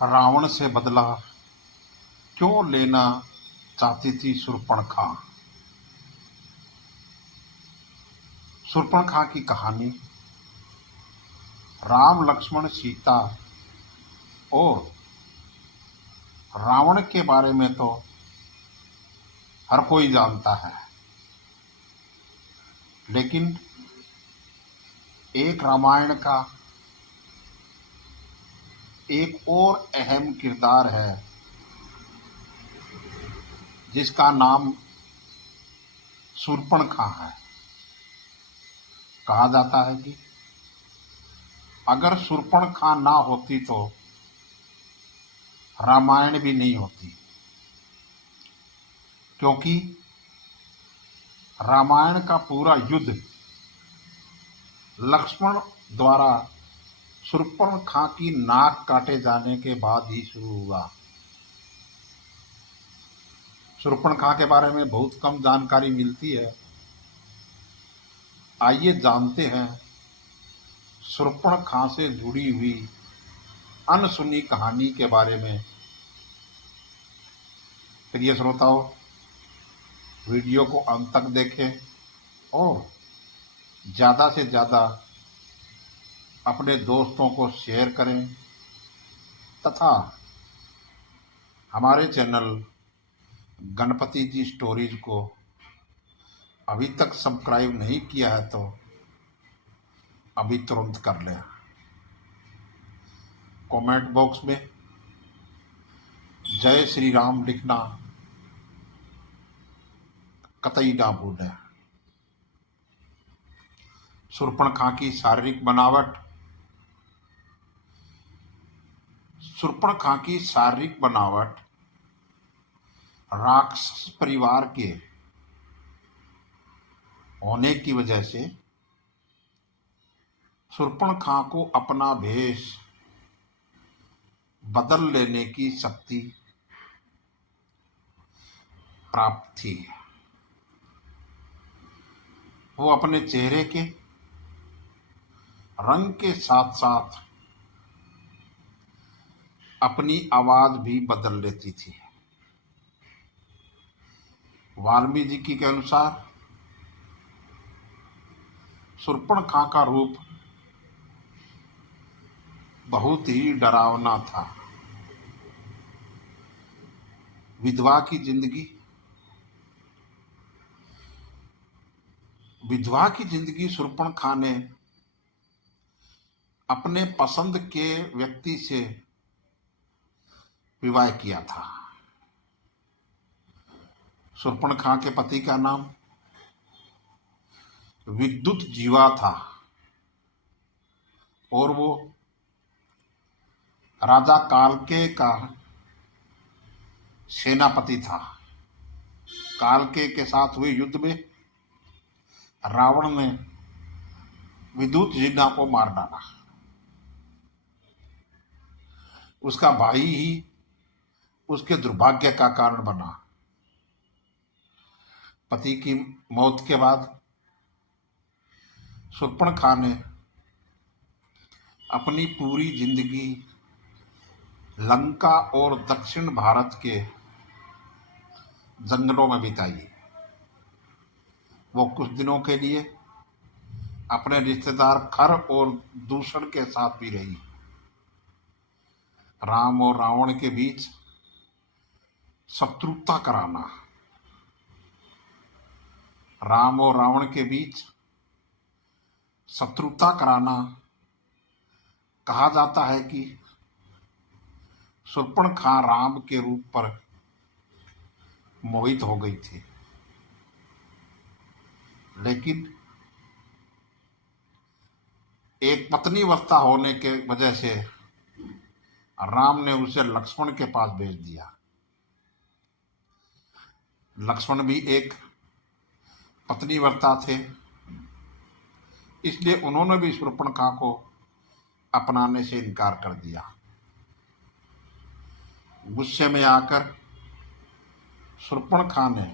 रावण से बदला क्यों लेना चाहती थी शूर्पणखा। शूर्पणखा की कहानी राम लक्ष्मण सीता और रावण के बारे में तो हर कोई जानता है, लेकिन एक रामायण का एक और अहम किरदार है जिसका नाम शूर्पणखा है। कहा जाता है कि अगर शूर्पणखा ना होती तो रामायण भी नहीं होती, क्योंकि रामायण का पूरा युद्ध लक्ष्मण द्वारा शूर्पणखा की नाक काटे जाने के बाद ही शुरू हुआ। शूर्पणखा के बारे में बहुत कम जानकारी मिलती है। आइए जानते हैं शूर्पणखा से जुड़ी हुई अनसुनी कहानी के बारे में। प्रिय श्रोताओं, वीडियो को अंत तक देखें और ज़्यादा से ज़्यादा अपने दोस्तों को शेयर करें तथा हमारे चैनल गणपति जी स्टोरीज को अभी तक सब्सक्राइब नहीं किया है तो अभी तुरंत कर लें। कमेंट बॉक्स में जय श्री राम लिखना कतई ना भूलें। शूर्पणखा की शारीरिक बनावट। शूर्पणखा की शारीरिक बनावट राक्षस परिवार के होने की वजह से शूर्पणखा को अपना भेष बदल लेने की शक्ति प्राप्त थी। वो अपने चेहरे के रंग के साथ साथ अपनी आवाज भी बदल लेती थी। वाल्मीकि जी के अनुसार शूर्पणखा का रूप बहुत ही डरावना था। विधवा की जिंदगी शूर्पणखा ने अपने पसंद के व्यक्ति से विवाह किया था। शूर्पणखा के पति का नाम विद्युत जीवा था और वो राजा कालके का सेनापति था। कालके के साथ हुए युद्ध में रावण ने विद्युत जीवा को मार डाला। उसका भाई ही उसके दुर्भाग्य का कारण बना। पति की मौत के बाद शूर्पणखा ने अपनी पूरी जिंदगी लंका और दक्षिण भारत के जंगलों में बिताई। वो कुछ दिनों के लिए अपने रिश्तेदार खर और दूषण के साथ भी रही। राम और रावण के बीच शत्रुता कराना। राम और रावण के बीच शत्रुता कराना। कहा जाता है कि शूर्पणखा राम के रूप पर मोहित हो गई थी, लेकिन एक पत्नी अवस्था होने के वजह से राम ने उसे लक्ष्मण के पास भेज दिया। लक्ष्मण भी एक पत्नी व्रता थे, इसलिए उन्होंने भी शूर्पणखा को अपनाने से इनकार कर दिया। गुस्से में आकर शूर्पणखा ने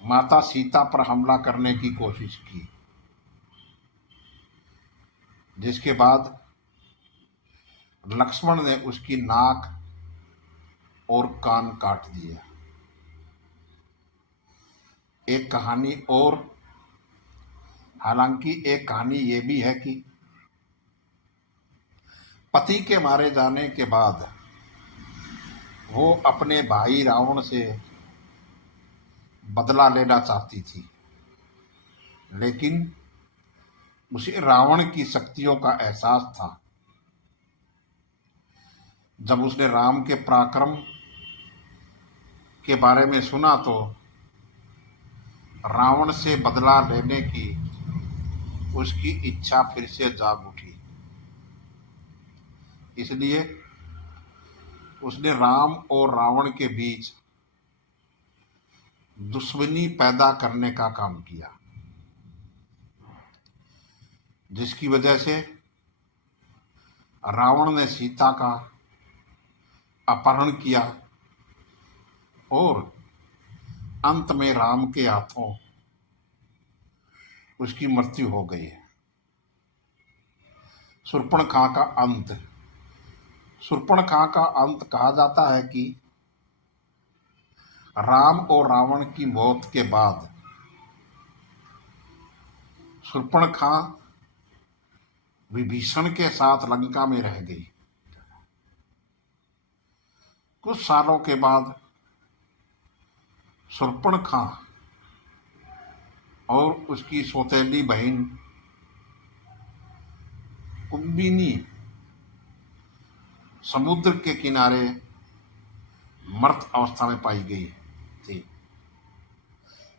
माता सीता पर हमला करने की कोशिश की, जिसके बाद लक्ष्मण ने उसकी नाक और कान काट दिए। एक कहानी और, हालांकि एक कहानी ये भी है कि पति के मारे जाने के बाद वो अपने भाई रावण से बदला लेना चाहती थी, लेकिन उसे रावण की शक्तियों का एहसास था। जब उसने राम के पराक्रम के बारे में सुना तो रावण से बदला लेने की उसकी इच्छा फिर से जाग उठी। इसलिए उसने राम और रावण के बीच दुश्मनी पैदा करने का काम किया, जिसकी वजह से रावण ने सीता का अपहरण किया और अंत में राम के हाथों उसकी मृत्यु हो गई। शूर्पणखा का अंत। शूर्पणखा का अंत कहा जाता है कि राम और रावण की मौत के बाद शूर्पणखा विभीषण के साथ लंका में रह गई। कुछ सालों के बाद शूर्पणखा और उसकी सौतेली बहन कुंभिनी समुद्र के किनारे मृत अवस्था में पाई गई थी।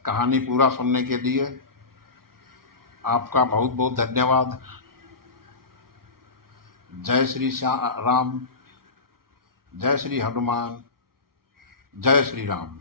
कहानी पूरा सुनने के लिए आपका बहुत बहुत धन्यवाद। जय श्री राम, जय श्री हनुमान, जय श्री राम।